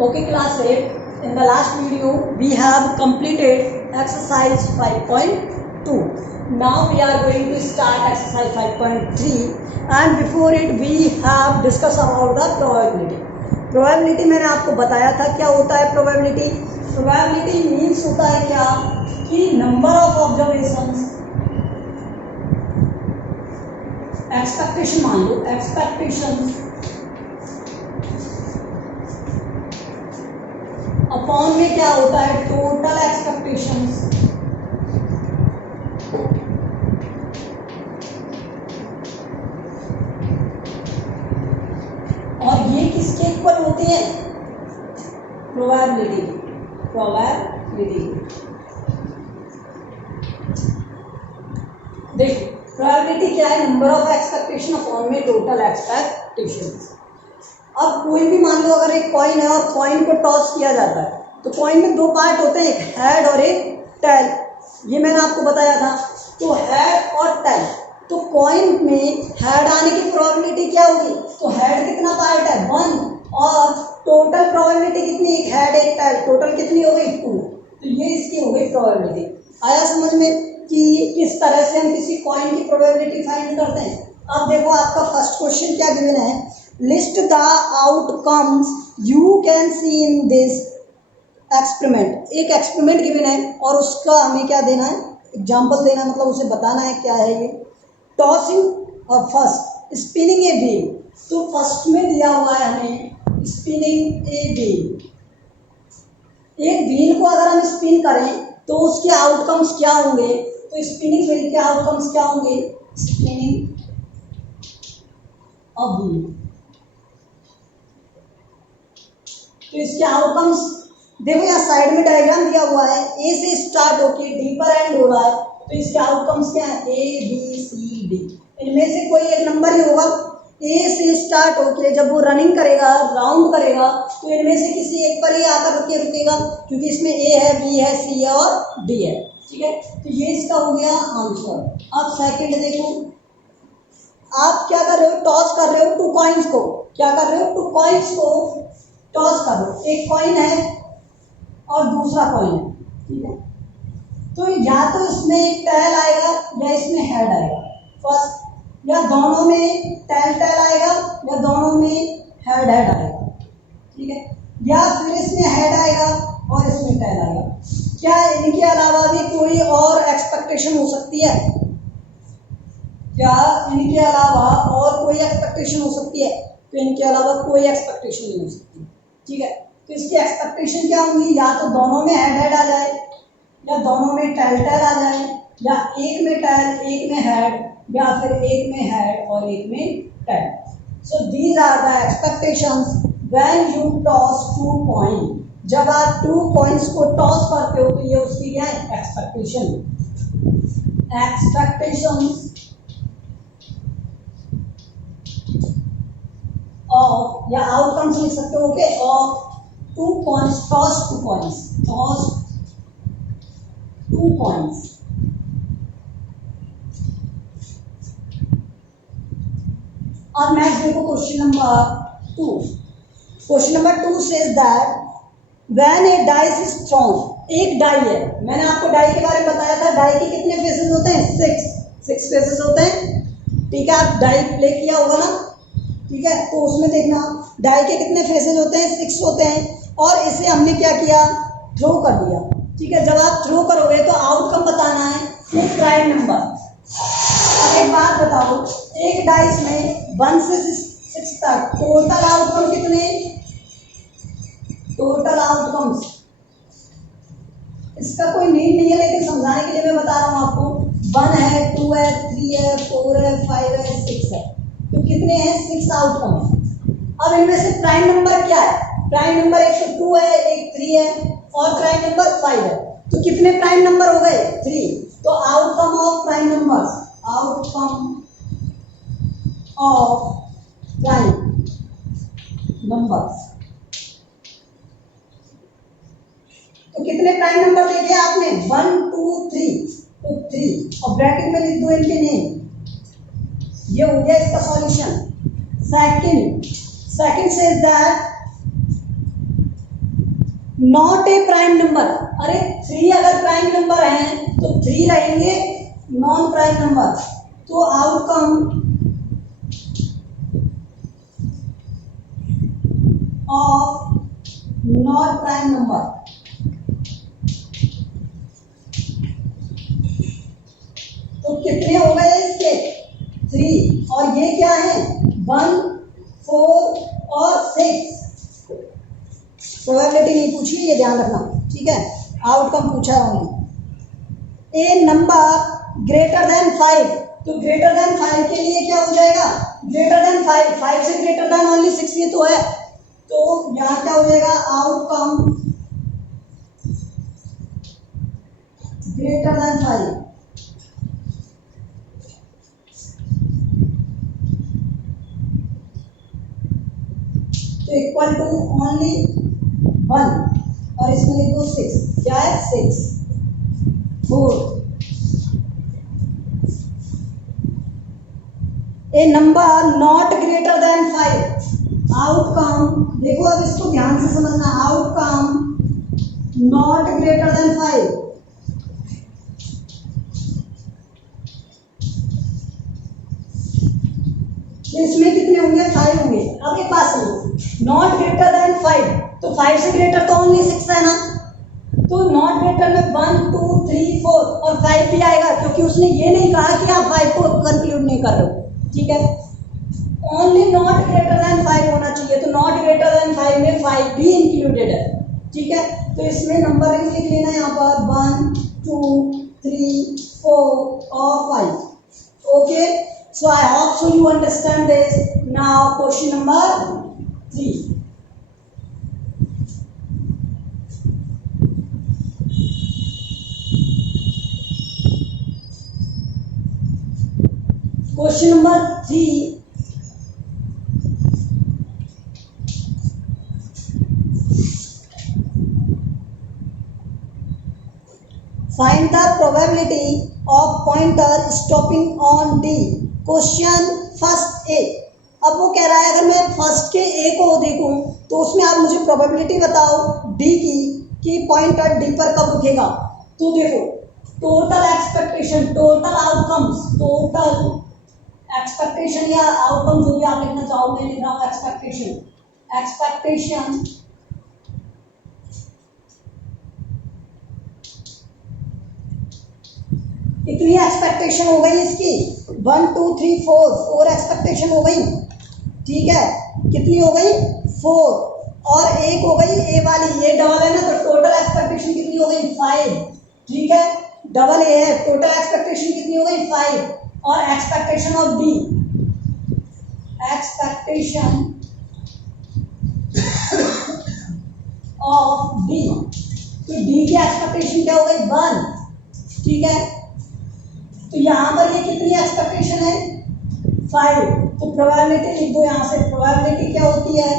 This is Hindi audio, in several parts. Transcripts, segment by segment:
Okay, class 8. In the last video, we have completed exercise 5.2. Now we are going to start exercise 5.3. And before it, we have discussed about the probability. Probability मैंने आपको बताया था क्या होता है probability. Probability means होता है क्या कि number of observations, expectation मान लो, expectations अपॉन में क्या होता है टोटल एक्सपेक्टेशंस, और ये किसके इक्वल होते हैं प्रोबेबिलिटी. देखो प्रोबेबिलिटी क्या है, नंबर ऑफ एक्सपेक्टेशन अपॉन में टोटल एक्सपेक्टेशंस. अब कोई भी मान लो अगर एक कॉइन है और कॉइन को टॉस किया जाता है तो कॉइन में दो पार्ट होते हैं, एक हेड और एक टेल. ये मैंने आपको बताया था. तो हेड और टेल, तो कॉइन में हेड आने की प्रोबेबिलिटी क्या होगी, तो हेड कितना पार्ट है 1 और टोटल प्रोबेबिलिटी कितनी, एक हेड एक टेल, टोटल कितनी हो गई 2. तो ये इसकी हो गई प्रोबेबिलिटी. आया समझ में कि किस तरह से हम किसी कॉइन की प्रोबेबिलिटी फाइंड करते हैं. अब देखो आपका फर्स्ट क्वेश्चन क्या गिवन है, list the outcomes you can see in this experiment. एक एक्सपेरिमेंट गिवन है और उसका हमें क्या देना है, एग्जाम्पल देना है, मतलब उसे बताना है क्या है ये. टॉसिंग और फर्स्ट स्पिनिंग ए व्हील. तो फर्स्ट में दिया हुआ है हमें स्पिनिंग ए व्हील. एक व्हील को अगर हम स्पिन करें तो उसके आउटकम्स क्या होंगे, तो स्पिनिंग व्हील के आउटकम्स क्या होंगे, स्पिनिंग अ व्हील. तो इसके आउटकम्स देखो यहाँ साइड में डायग्राम दिया हुआ है, ए से स्टार्ट होके डी पर एंड हो रहा है. तो इसके आउटकम्स क्या है, ए बी सी डी. इनमें से कोई एक नंबर ही होगा. ए से स्टार्ट होके जब वो रनिंग करेगा, राउंड करेगा, तो इनमें से किसी एक पर ही आकर रुकेगा, क्योंकि इसमें ए है, बी है, सी है और डी है. ठीक है, तो ये इसका हो गया आंसर. अब सेकंड देखो, आप क्या कर रहे हो, टॉस कर रहे हो 2 कॉइन्स को. क्या कर रहे हो, 2 कॉइन्स को टॉस कर रहे हो. एक कॉइन है और दूसरा कॉइन है. ठीक है, तो या तो इसमें टेल आएगा या इसमें हेड आएगा. फर्स्ट या दोनों में टेल आएगा या दोनों में हेड आएगा. ठीक है, या फिर इसमें हेड आएगा और इसमें टेल आएगा. क्या इनके अलावा भी कोई और एक्सपेक्टेशन हो सकती है, क्या इनके अलावा और कोई एक्सपेक्टेशन हो सकती है, तो इनके अलावा कोई एक्सपेक्टेशन नहीं हो सकती. ठीक है, तो इसकी एक्सपेक्टेशन क्या होंगी, या तो दोनों में हेड आ जाए या दोनों में टेल आ जाए, या एक में टेल एक में हेड, या फिर एक में हेड और एक में tail. So these are the expectations when you toss 2 coin. जब आप 2 कॉइन्स को टॉस करते हो तो ये उसकी क्या है, एक्सपेक्टेशन. एक्सपेक्टेशंस ऑफ, या आउटकम्स लिख सकते हो, okay, of 2 coins, toss 2 coins, toss 2 coins. अब नेक्स्ट देखो question number 2. Question number 2 says that when a dice is thrown, एक डाई है. मैंने आपको डाई के बारे में बताया था, डाई के कितने फेसेस होते हैं, 6 फेसेस होते हैं. ठीक है, आप डाई प्ले किया होगा ना. ठीक है, तो उसमें देखना डाई के कितने फेसेस होते हैं, 6 होते हैं. और इसे हमने क्या किया, थ्रो कर दिया. ठीक है, जब आप थ्रो करोगे तो आउटकम बताना है, एक प्राइम नंबर. अब एक बात बताओ, एक डाइस में 1 से 6 तक टोटल आउटकम कितने, टोटल आउटकम्स, इसका कोई नीड नहीं है, लेकिन समझाने के लिए मैं बता रहा हूँ आपको. 1 है, 2 है, 3 है, 4 है, 5 है, 6 है. तो कितने हैं, 6 आउटकम. अब इनमें से प्राइम नंबर क्या है, प्राइम नंबर एक 2 है, एक 3 है और प्राइम नंबर 5 है. तो कितने प्राइम नंबर हो गए, 3. तो outcome of prime numbers, outcome of prime numbers. तो कितने प्राइम नंबर देखे आपने, 1 2 3. तो 3 और ब्रैकेट में लिख दो इनके नेम. ये हो गया इसका solution. Second says that not a prime number, अरे 3 अगर प्राइम नंबर हैं तो 3 रहेंगे नॉन प्राइम नंबर, तो outcome of not prime number, तो कितने हो गए इसके 3, और ये क्या है 1, 4 और 6। प्रोबेबिलिटी नहीं पूछी, ये ध्यान रखना, ठीक है, आउटकम पूछा है उन्हें। ए नंबर ग्रेटर देन 5, तो ग्रेटर देन 5 के लिए क्या हो जाएगा, ग्रेटर देन 5, 5 से ग्रेटर देन ओनली 6 ये तो है, तो यहाँ क्या हो जाएगा आउटकम ग्रेटर देन 5। तो इक्वल टू ओनली 1, और इसमें लिख दो 6, क्या है 6, 4। A number not greater than 5, outcome देखो, अब इसको ध्यान से समझना, आउटकम नॉट ग्रेटर देन 5, इसमें कितने होंगे 5 होंगे। अब एक बात सुनो, नॉट ग्रेटर देन 5, तो 5 से ग्रेटर तो ओनली 6 है ना, तो नॉट ग्रेटर में 1, 2, 3, 4 और 5 भी आएगा, क्योंकि उसने ये नहीं कहा कि आप 5 को कंक्लूड नहीं कर रहे हो, ठीक है, ओनली नॉट ग्रेटर देन 5 होना चाहिए, तो नॉट ग्रेटर देन 5 में 5 भी इंक्लूडेड है, ठीक है, तो इसमें नंबर लिख लेना यहाँ पर 1, 2, 3, 4 और 5, okay. So I hope so you understand this. Now question number 3. Question number 3. Find the probability of pointer stopping on D. Question first A. अब वो कह रहा है अगर मैं फर्स्ट के ए को देखूं तो उसमें आप मुझे प्रोबेबिलिटी बताओ डी की कि पॉइंटर डी पर कब रुकेगा। तो देखो total expectation, total outcomes, total expectation या आउटकम जो भी आप लिखना चाहो, मैं लिख रहा हूँ एक्सपेक्टेशन, एक्सपेक्टेशन कितनी एक्सपेक्टेशन हो गई इसकी 1, 2, 3, 4 एक्सपेक्टेशन हो गई, ठीक है, कितनी हो गई 4 और एक हो गई ए वाली, ये डबल है ना, तो टोटल एक्सपेक्टेशन कितनी हो गई 5, ठीक है, डबल ए है, टोटल एक्सपेक्टेशन कितनी हो गई 5 और expectation of D, expectation of D, तो डी की एक्सपेक्टेशन क्या हो गई 1, ठीक है, तो यहाँ पर ये कितनी एक्सपेक्टेशन है 5, तो प्रोबेबिलिटी लिख दो यहाँ से, प्रोबेबिलिटी क्या होती है,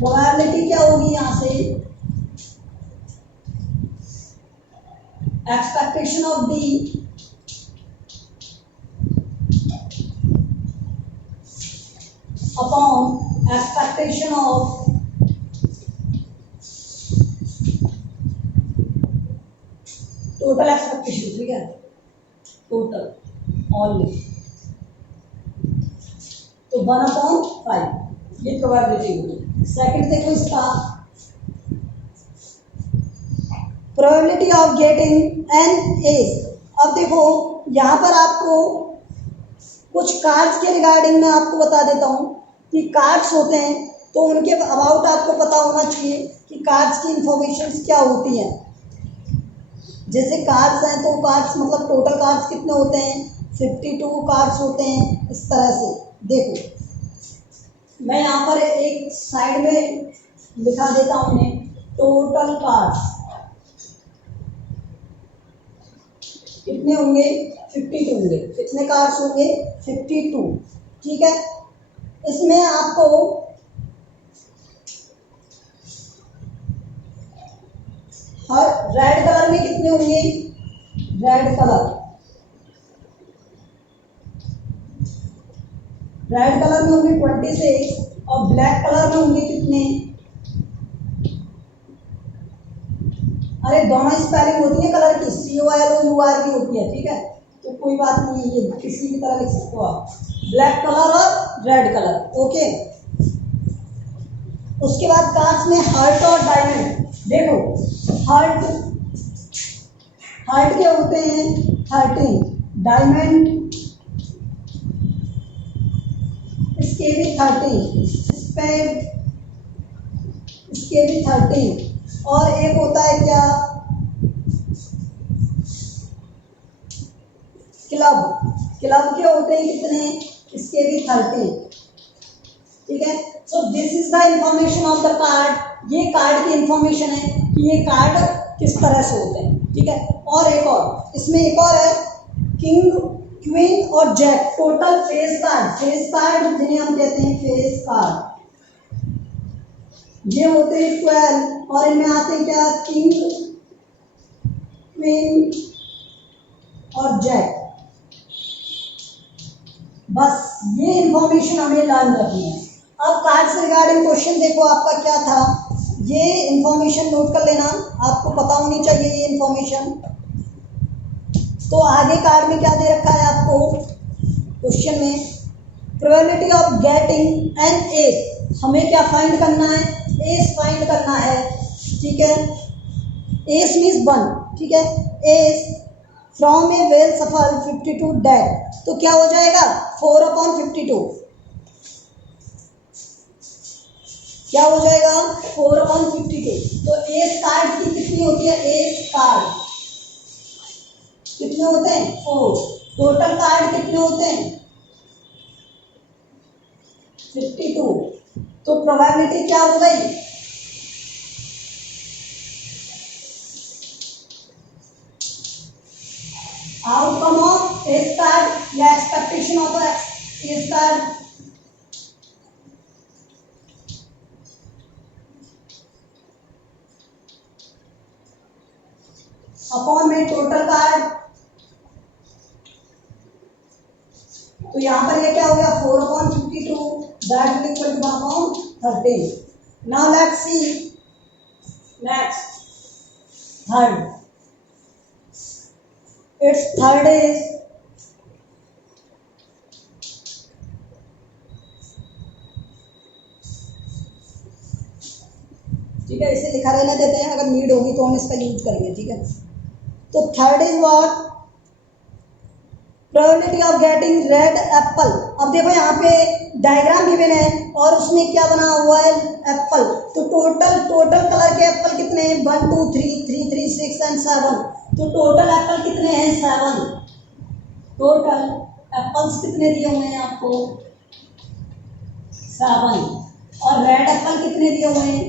प्रोबेबिलिटी क्या होगी यहाँ से expectation of D upon expectation of total expectation, ठीक है, टोटल ऑनली, तो 1/5 ये प्रोबेबिलिटी होगी। सेकंड देखो इसका probability of getting an A. अब देखो यहाँ पर आपको कुछ कार्ड्स के रिगार्डिंग में आपको बता देता हूँ कि कार्ड्स होते हैं तो उनके अबाउट आपको पता होना चाहिए कि कार्ड्स की इंफॉर्मेशन क्या होती है। जैसे कार्ड्स हैं तो कार्ड्स मतलब टोटल कार्ड्स कितने होते हैं 52 कार्ड्स होते हैं, इस तरह से। देखो मैं यहाँ पर एक साइड में लिखा देता हूँ उन्हें, टोटल कार्ड्स कितने होंगे 52 होंगे, कितने कार्ड्स होंगे 52, ठीक है। इसमें आपको हर रेड कलर में कितने होंगे, रेड कलर में होंगे 26, और ब्लैक कलर में होंगे कितने? अरे दोनों स्पेलिंग होती है कलर की, COLOUR भी होती है, ठीक है, तो कोई बात नहीं है, ये किसी भी तरह लिख सकते हो आप, ब्लैक कलर और रेड कलर, ओके। उसके बाद कार्ड्स में हार्ट और डायमंड। देखो हार्ट, हार्ट क्या होते हैं? 13, डायमंड इसके भी 13, स्पेड इसके भी 13, और एक होता है क्या? क्लब, क्लब के होते हैं कितने? इसके भी 13, ठीक है। So this is the information of the card, ये कार्ड की इंफॉर्मेशन है कि ये कार्ड किस तरह से होते हैं, ठीक है। और एक और इसमें एक और है, किंग, क्वीन और jack, total face card, face card जिन्हें हम कहते हैं फेस कार्ड, ये होते हैं 12, और इनमें आते हैं क्या? किंग, क्वीन और जैक। बस ये इंफॉर्मेशन हमें लर्न रखनी है। अब कार्ड से रिगार्डिंग क्वेश्चन देखो आपका क्या था, ये इंफॉर्मेशन नोट कर लेना, आपको पता होनी चाहिए ये इंफॉर्मेशन। तो आगे कार्ड में क्या दे रखा है आपको क्वेश्चन में? Probability of getting N S, हमें क्या फाइंड करना है? एस फाइंड करना है, ठीक है। एस मीन्स 1, ठीक है। एस फ्रॉम ए वेल सफल 52 डेड, तो क्या हो जाएगा? 4/52, क्या हो जाएगा? 4/52। तो एस कार्ड की कितनी होती है? एस कार्ड कितने होते हैं? 4। टोटल कार्ड कितने होते हैं? 52। तो प्रोबेबिलिटी क्या हो गई? आउटकम ऑफ एस कार्ड या expectation of ace card, upon में टोटल कार्ड। तो यहां पर ये क्या हो गया? 4/52, that will equal to 1/13। Now let's see next, third, it's third is ठीक है, इसे लिखा रहने देते हैं, अगर नीड होगी तो हम इसका यूज करेंगे, ठीक है। तो third is what? Probability of getting red Apple. अब देखो यहाँ पे डायग्राम गिवन है और उसमें क्या बना हुआ है? एप्पल। तो टोटल कलर के एप्पल कितने हैं? 1 2 3 3 3 6 एंड 7। तो टोटल एप्पल कितने हैं? 7। टोटल एप्पल्स कितने दिए हुए हैं आपको? 7। और रेड एप्पल कितने दिए हुए हैं?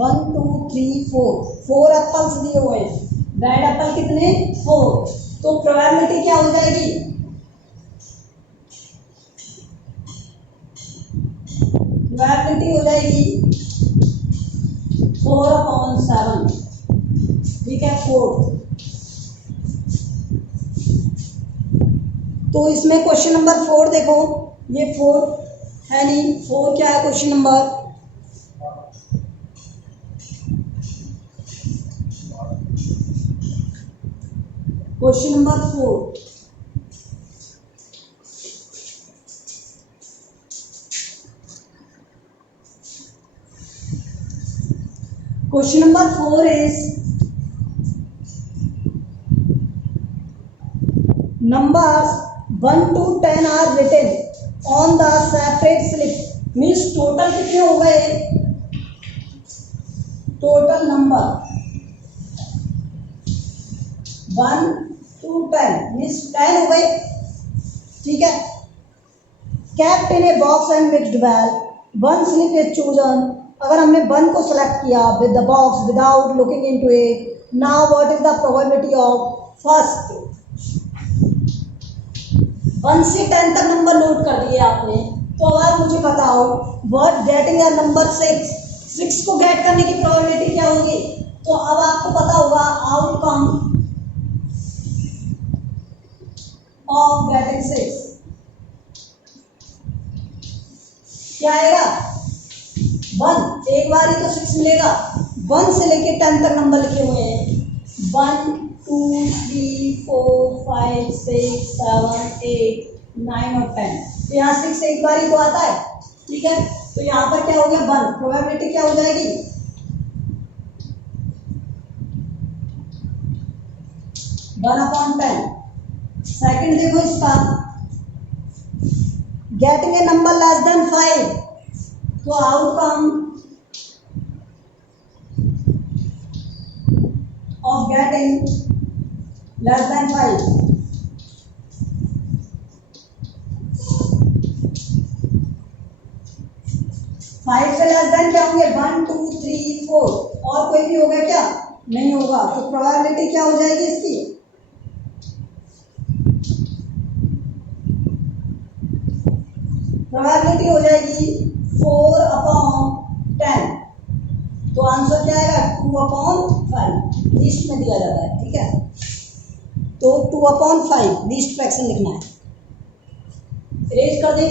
1 2 3 4 एप्पल्स दिए हुए हैं। रेड एप्पल कितने? 4। तो प्रोबेबिलिटी क्या हो जाएगी? प्रोबेबिलिटी हो जाएगी 4/7, ठीक है, 4। तो इसमें क्वेश्चन नंबर 4 देखो, ये 4 है नहीं, 4 क्या है question number? Question number 4, question number 4 is numbers 1 to 10 are written on the separate slip। Means total कितने हो गए? टोटल नंबर 1 to 10 मीन्स 10 हो गए, ठीक है। kept in a box and mixed well, one slip is chosen। अगर हमने 1 को सेलेक्ट किया with the box without looking into it, now what is the probability of first? 1 से 10 तक नंबर नोट कर दिए आपने, तो अब आप मुझे बताओ व्हाट गेटिंग अ नंबर 6 को गेट करने की प्रोबेबिलिटी क्या होगी? तो अब आपको पता होगा आउटकम ऑफ गेटिंग 6 क्या आएगा 1, एक बार ही तो 6 मिलेगा। 1 से लेके 10 तक नंबर लिखे हुए हैं, 1 2 3 4 5 6 7 8 9 और 10। तो यहाँ 6 एक बार ही तो आता है, ठीक है। तो यहाँ पर क्या हो गया 1, प्रोबेबिलिटी क्या हो जाएगी 1/10। सेकंड देखो इसका, getting a number less than 5, तो outcome of getting less than 5, five से लेस देन क्या होंगे 1 2 3 4, और कोई भी होगा क्या, नहीं होगा। तो प्रोबेबिलिटी क्या हो जाएगी इसकी, प्रोबेबिलिटी हो जाएगी 4/10। तो आंसर क्या आएगा 2/5, लीस्ट में दिया जाता है, ठीक है। तो 2/5 लीस्ट फ्रैक्शन लिखना है, इरेज कर दें।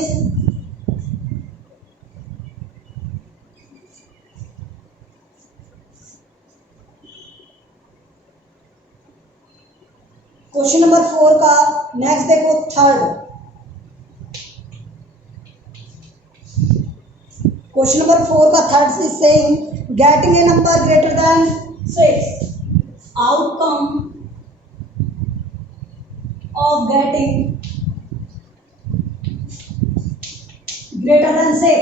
क्वेश्चन नंबर 4 का नेक्स्ट देखो, थर्ड क्वेश्चन नंबर 4 का third is saying getting a number greater than 6, outcome of getting greater than 6।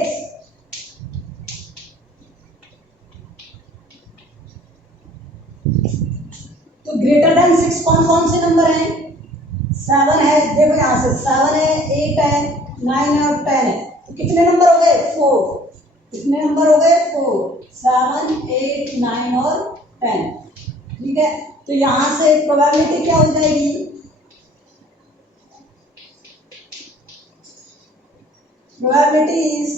तो ग्रेटर देन 6 कौन कौन से नंबर हैं, 7 है, देखो यहाँ से 7 है, 8 है, 9 है और 10 है। तो कितने नंबर हो गए 4, कितने नंबर हो गए 4, 7 8 9 और 10, ठीक है। तो यहाँ से प्रोबेबिलिटी क्या हो जाएगी, प्रोबेबिलिटी इज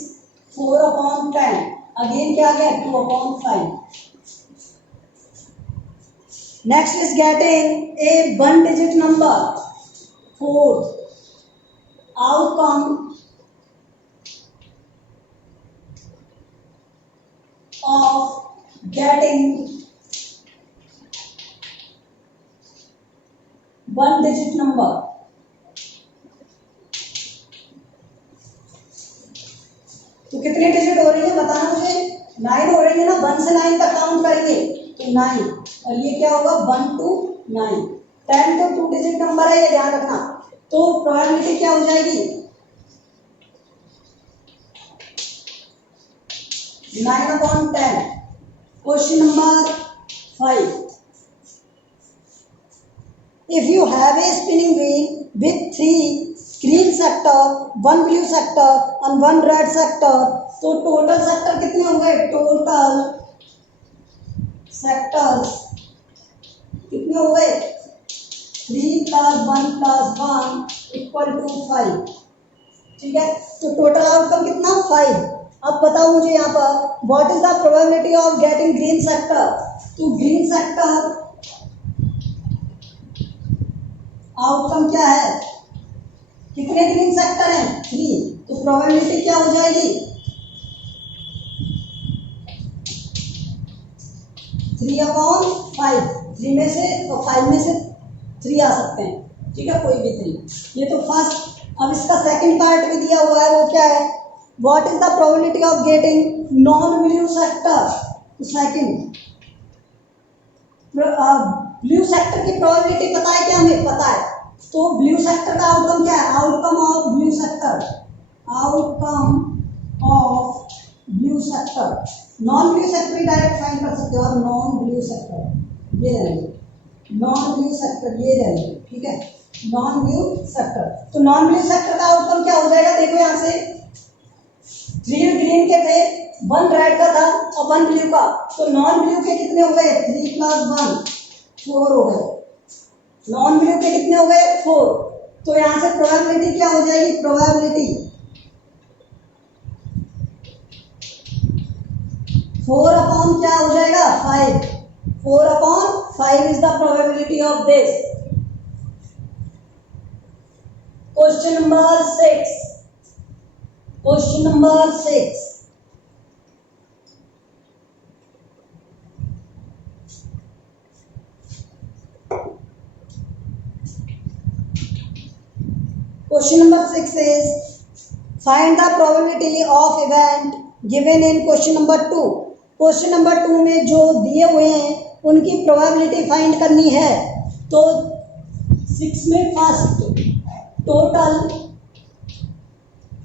4/10, अगेन क्या आ गया 2/5। Next is getting a 1 digit number 4, outcome of getting 1 digit number, तो कितने डिजिट हो रही है बताना मुझे, 9 हो रही है ना, 1 से 9 तक काउंट करेंगे तो 9, और ये क्या होगा 1 to 9। 10 तो 2 डिजिट नंबर है, ये ध्यान रखना। तो प्रोबेबिलिटी क्या हो जाएगी 9/10। Question number 5, if you have a spinning wheel with 3 green sector, 1 blue sector and 1 red sector, तो टोटल सेक्टर कितने हो गए, टोटल सेक्टर्स कितने हो गए 3 + 1 + 1 = 5, ठीक है। तो टोटल आउटकम कितना 5। अब बताओ मुझे यहाँ पर what is the probability of getting green sector, तो ग्रीन सेक्टर आउटकम क्या है, कितने ग्रीन सेक्टर हैं 3, तो प्रोबेबिलिटी क्या हो जाएगी 3/5, 3 में से और 5 में से 3 आ सकते हैं, ठीक है, कोई भी 3। ये तो फर्स्ट। अब इसका सेकंड पार्ट भी दिया हुआ है, वो क्या है, what is the probability of getting non blue sector, second blue sector की प्रोबेबिलिटी पता है क्या, हमें पता है। तो ब्लू सेक्टर का आउटकम क्या है, outcome of blue sector, outcome of blue sector, non blue sector direct find कर सकते हो, और नॉन ब्लू सेक्टर ये रहेंगे, नॉन ब्लू सेक्टर ये रहेंगे, ठीक है, नॉन ब्लू सेक्टर। तो नॉन ब्लू सेक्टर का आउटकम क्या हो जाएगा, देखो यहाँ से 3 ग्रीन के थे, 1 रेड का था और 1 ब्लू का, तो नॉन ब्लू के कितने हो गए 3 + 1 4 हो गए, नॉन ब्लू के कितने हो गए 4। तो यहाँ से प्रोबेबिलिटी क्या हो जाएगी, प्रोबेबिलिटी 4/, क्या हो जाएगा 5, 4/5 is the probability of this. Question number 6, question number 6, question number 6 is find the probability of event given in question number 2। Question number 2 में जो दिए हुए हैं उनकी प्रोबेबिलिटी फाइंड करनी है। तो 6 में फर्स्ट टोटल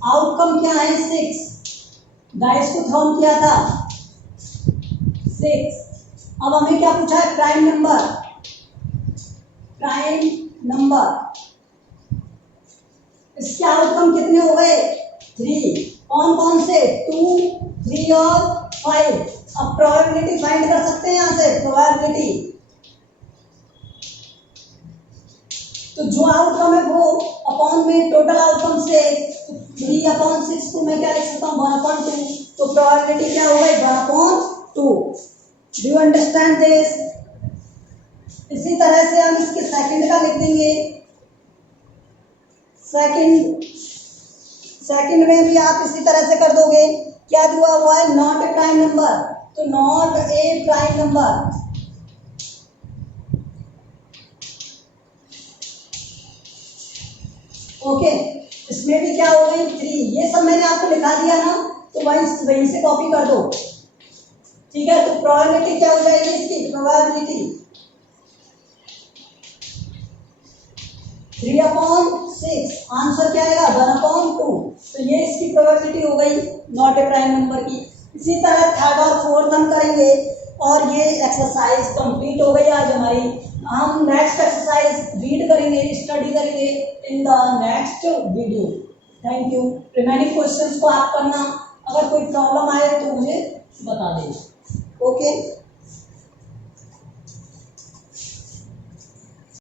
आउटकम क्या है 6, डाइस को थ्रोन किया था 6। अब हमें क्या पूछा है प्राइम नंबर, प्राइम नंबर इसके आउटकम कितने हो गए 3, कौन कौन से 2, 3 और 5। अब प्रोबेबिलिटी फाइंड कर सकते हैं यहाँ से प्रोबेबिलिटी। तो जो आउटकम है वो अपॉन में टोटल आउटकम से 3/6 को मैं क्या लिख सकता हूँ 1/2। तो प्रोबेबिलिटी क्या हो गई 1/2। Do you understand this. इसी तरह से हम इसके सेकंड का लिख देंगे। सेकंड में भी आप इसी तरह से कर दोगे। क्या दिया हुआ है नॉट ए प्राइम नंबर, तो not a prime number. Okay, इसमें भी क्या हो गई 3। ये सब मैंने आपको लिखा दिया ना, तो वहीं से कॉपी कर दो। ठीक है, तो प्रोबेबिलिटी क्या हो जाएगी इसकी प्रोबेबिलिटी 3/6, आंसर क्या आएगा 1/2। तो ये इसकी प्रोबेबिलिटी हो गई नॉट ए प्राइम नंबर की। इसी तरह थर्ड और फोर्थ हम करेंगे और ये एक्सरसाइज कंप्लीट हो गई आज हमारी। हम नेक्स्ट एक्सरसाइज रीड करेंगे, स्टडी करेंगे in the next video. Thank you. Remaining questions को आप करना, अगर कोई प्रॉब्लम आए तो मुझे बता देना। ओके।